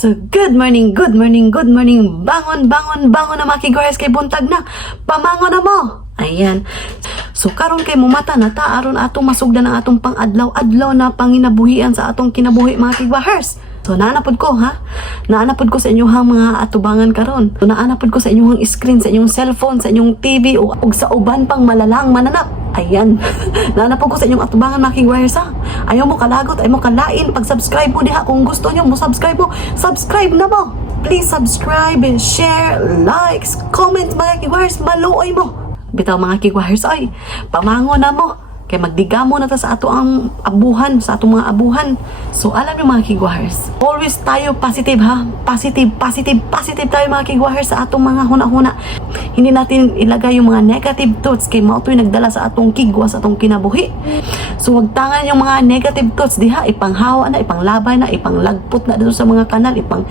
So, good morning, good morning, good morning. Bangon, bangon, bangon na mga kiguhares kay buntag na. Pamangon na mo. Ayan. So, karon kay mumata na ta aron atong masugdan ang atong pang-adlaw-adlaw na panginabuhian sa atong kinabuhi mga kiguhares. So, naanapod ko ha. Naanapod ko sa inyong mga atubangan karon. So, naanapod ko sa inyong screen, sa inyong cellphone, sa inyong TV o sa uban pang malalang mananap. Ayan. Naanapod ko sa inyong atubangan mga kiguhares ha. Ayaw mo kalagot, ayaw mo kalain. Pag-subscribe mo diha kung gusto nyo mo subscribe mo. Subscribe na mo. Please subscribe, share, likes, comment mga kiguhares. Maluoy mo. Bitaw mga kiguhares, ay, pamango na mo. Kaya magdigamo na ta sa ato ang abuhan, sa atong mga abuhan. So, alam niyo mga kiguhares, always tayo positive ha. Positive, positive, positive tayo mga kiguhares sa atong mga huna-huna. Hindi natin ilagay yung mga negative thoughts kay mao to'y nagdala sa atong kigwa, sa atong kinabuhi. So, wag tangan yung mga negative thoughts diha, ipanghawa na, ipanglabay na, ipanglagpot na dito sa mga kanal, ipang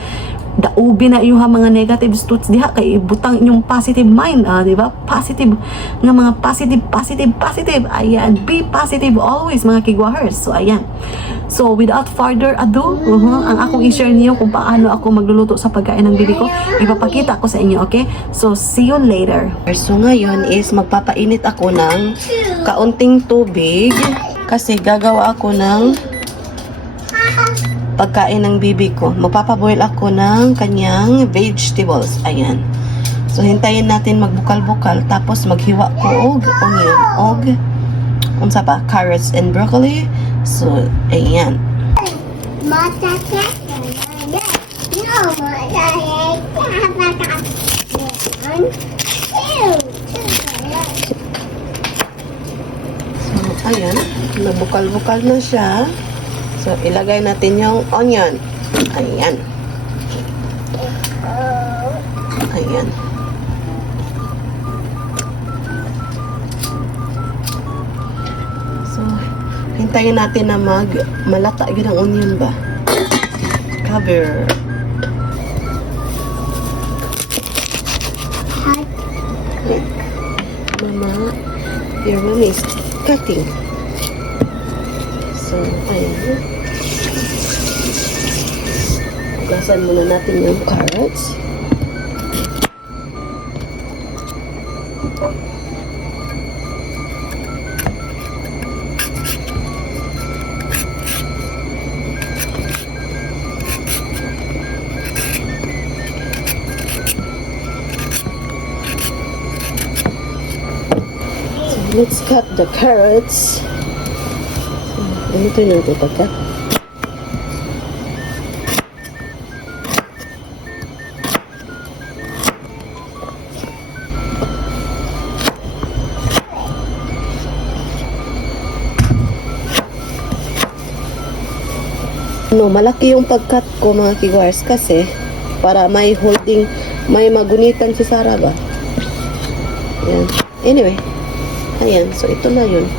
daubi na iyong mga negative thoughts diha kay ibutang inyong positive mind, di ba? Positive nga mga positive. Ayan, be positive always mga kiguahers. So ayan. So without further ado, ang akong i-share niyo kung paano ako magluluto sa pagkain ng bibi ko, ipapakita ko sa inyo, okay? So see you later. So ngayon is magpapainit ako ng kaunting tubig kasi gagawa ako ng pagkain ng bibi ko. Magpapaboil ako ng kanyang vegetables. Ayan. So, hintayin natin magbukal-bukal. Tapos, maghiwa ko og onion, og unsa ba? Carrots and broccoli. So, ayan. So, ayan. Nabukal-bukal na siya. So, ilagay natin yung onion. Ayan. Ayan. So, hintayin natin na malata yun ang onion ba? Cover. Mama, your mommy is cutting. So, ayan. Ugasan muna natin yung carrots. So, let's cut the carrots. Ganito yung pagkat. No, malaki yung pagkat ko mga kiguars kasi para may holding, may magunitan si Sarah ba? Ayan. Anyway, ayan. So, ito na yun.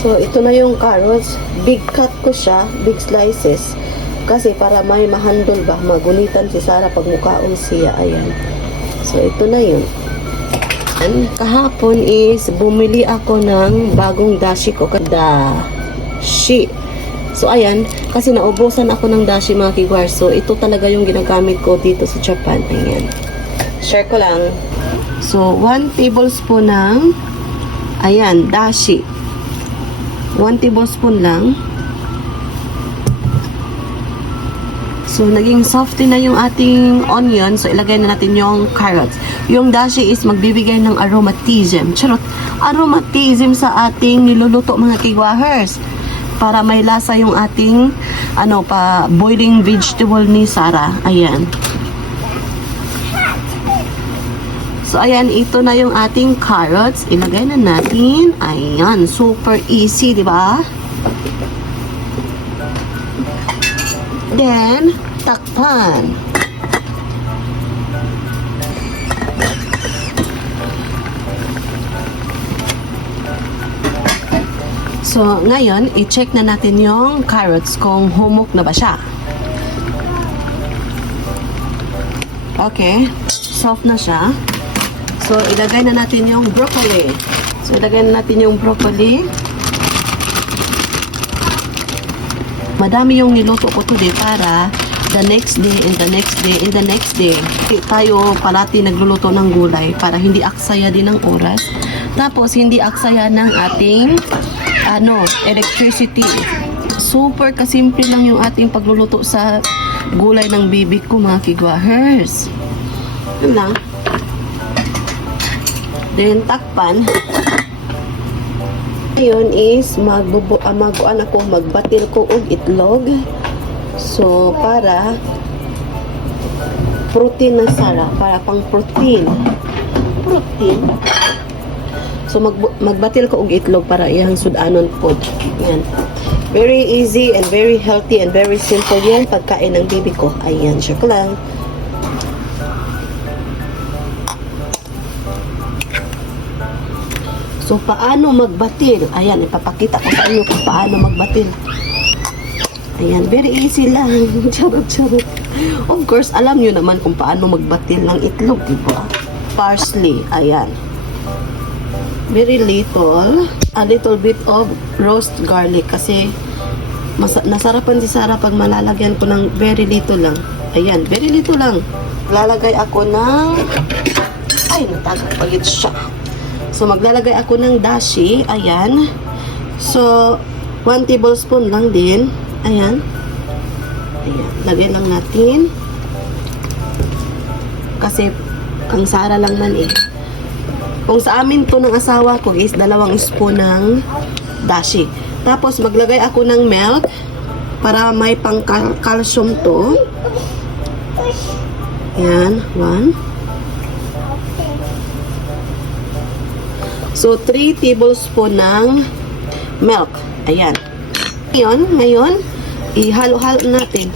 So, ito na yung carrots. Big cut ko siya, big slices. Kasi para may mahandol ba, magunitan si Sarah pag mukhaon siya. Ayan. So, ito na yun. And kahapon is bumili ako ng bagong dashi ko. Dashi. So, ayan. Kasi naubusan ako ng dashi mga kiguar. So, ito talaga yung ginagamit ko dito sa Japan. Ayan. Share ko lang. So, 1 tablespoon ng ayan, dashi. 1 tablespoon lang. So, naging softy na yung ating onion. So, ilagay na natin yung carrots. Yung dashi is magbibigay ng aromatism. Charot! Aromatism sa ating niluluto mga kigwahers. Para may lasa yung ating boiling vegetable ni Sarah. Ayan. So, ayan, ito na yung ating carrots. Ilagay na natin. Ayan, super easy, di ba? Then, takpan. So, ngayon, i-check na natin yung carrots kung humok na ba siya. Okay, soft na siya. So, ilagay na natin yung broccoli. So, ilagay na natin yung broccoli. Madami yung niluto ko today para the next day and the next day and the next day. Tayo parati nagluluto ng gulay para hindi aksaya din ng oras. Tapos hindi aksaya ng ating electricity. Super kasimple lang yung ating pagluluto sa gulay ng bibig ko, mga kigwahers. Yun lang. Then takpan. Ngayon is maguan ako, magbatil ko og itlog. So para protein na sara, para pang protein. So magbatil ko og itlog para iyang sudanon pod. Yan. Very easy and very healthy and very simple yan pagkain ng bibi ko. Ayan, siya lang. So, paano magbatil? Ayan, ipapakita ko sa inyo kung paano magbatil. Ayan, very easy lang. Charot. Of course, alam nyo naman kung paano magbatil ng itlog, diba? Parsley, ayan. Very little. A little bit of roast garlic kasi nasarapan si Sarah pag malalagyan ko ng very little lang. Ayan, very little lang. Lalagay ako ng... Ay, natagal pa yun siya. So, maglalagay ako ng dashi. Ayan. So, 1 tablespoon lang din. Ayan. Ayan. Lagay lang natin. Kasi, ang Sara lang man eh. Kung sa amin to ng asawa ko is 2 spoon ng dashi. Tapos, maglagay ako ng milk para may pang calcium to. Ayan. 1. So, 3 tablespoon ng milk. Ayan. Ngayon, ihalo-halo natin.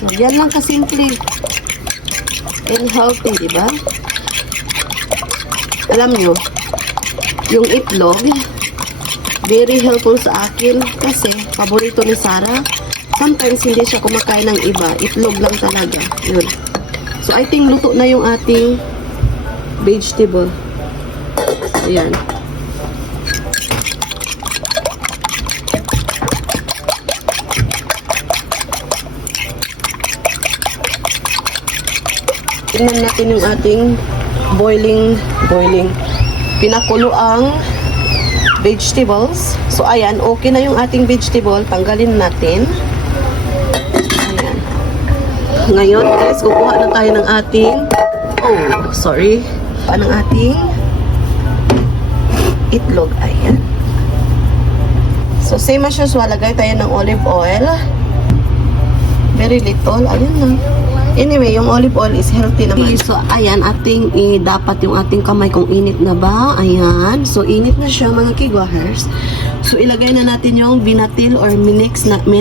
So, yan lang kasimple. And healthy, diba? Alam nyo, yung itlog, very helpful sa akin kasi paborito ni Sarah. Sometimes, hindi siya kumakain ng iba. Itlog lang talaga. Yun. So, I think luto na yung ating vegetable. Ayan. Tingnan natin yung ating boiling, pinakulo ang vegetables. So, ayan, okay na yung ating vegetable. Tanggalin natin. Ayan. Ngayon, guys, kukuha na tayo ng ating, ng ating itlog. Ayan. So, same as usual, lagay tayo ng olive oil. Very little. Ayan lang. Anyway, yung olive oil is healthy naman. So, ayan, dapat yung ating kamay kung init na ba. Ayan. So, init na siya, mga kigwahers. So, ilagay na natin yung binatil or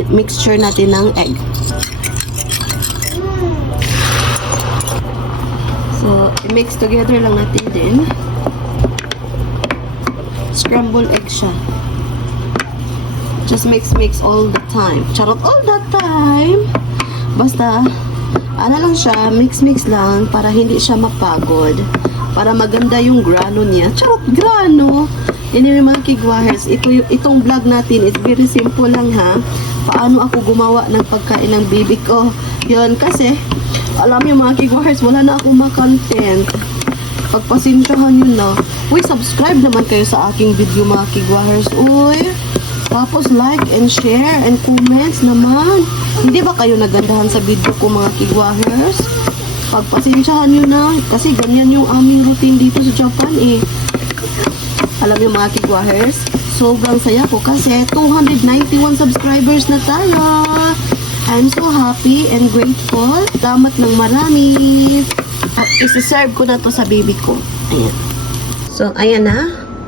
mixture natin ng egg. So, i-mix together lang natin din. Scrambled egg siya. Just mix all the time. Charot, all the time. Basta, lang siya, mix lang para hindi siya mapagod. Para maganda yung grano niya. Charot, grano. Anyway, mga kigwahers, itong vlog natin is very simple lang ha. Paano ako gumawa ng pagkain ng baby ko. Yun, kasi, alam niyo mga kigwahers, wala na akong ma-content. Pagpasensyahan nyo na. Uy, subscribe naman kayo sa aking video, mga kigwahers. Uy, tapos like and share and comments naman. Hindi ba kayo nagandahan sa video ko, mga kigwahers? Pagpasensyahan nyo na. Kasi ganyan yung aming routine dito sa Japan eh. Alam niyo mga kigwahers, sobrang saya ko kasi 291 subscribers na tayo. I'm so happy and grateful. Salamat ng marami. Isi-serve ko na to sa baby ko. Ayan. So, ayan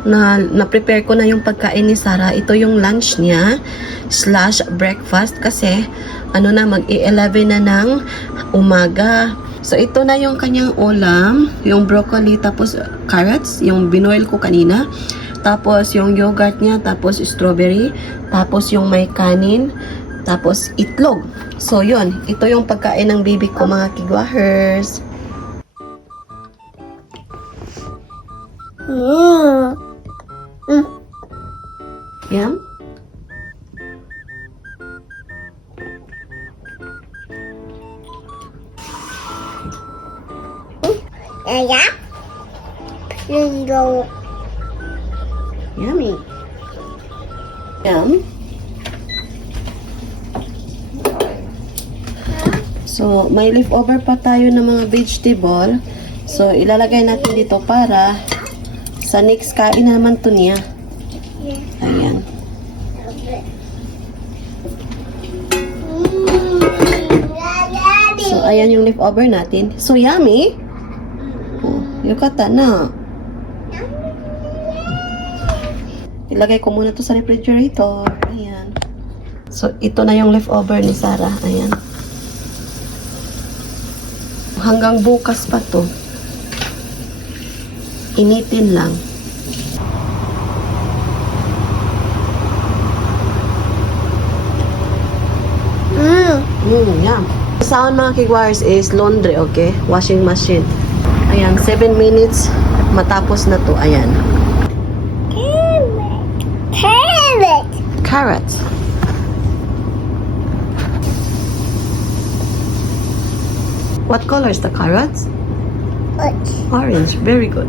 na-prepare ko na yung pagkain ni Sarah. Ito yung lunch niya / breakfast kasi mag-11 na ng umaga. So, ito na yung kanyang ulam. Yung broccoli, tapos carrots, yung binoil ko kanina. Tapos, yung yogurt niya, tapos strawberry. Tapos, yung may kanin. Tapos, itlog. So, yun. Ito yung pagkain ng baby ko, mga kigwahers. Yan. Kaya? Linggo. Yummy. Yum. So, may leftover pa tayo ng mga vegetable. So, ilalagay natin dito para sa next kain na naman to niya. Ayan. So, ayan yung leftover natin. So, yummy. Oh, yukata na. Ilagay ko muna to sa refrigerator. Ayan. So, ito na yung leftover ni Sarah. Ayan. Hanggang bukas pa to. Initin lang. Yeah. Sound mga kigwires is laundry, okay? Washing machine. Ayan, 7 minutes matapos na to. Ayan. Carrot. Carrots. What color is the carrots? Orange. Orange. Very good.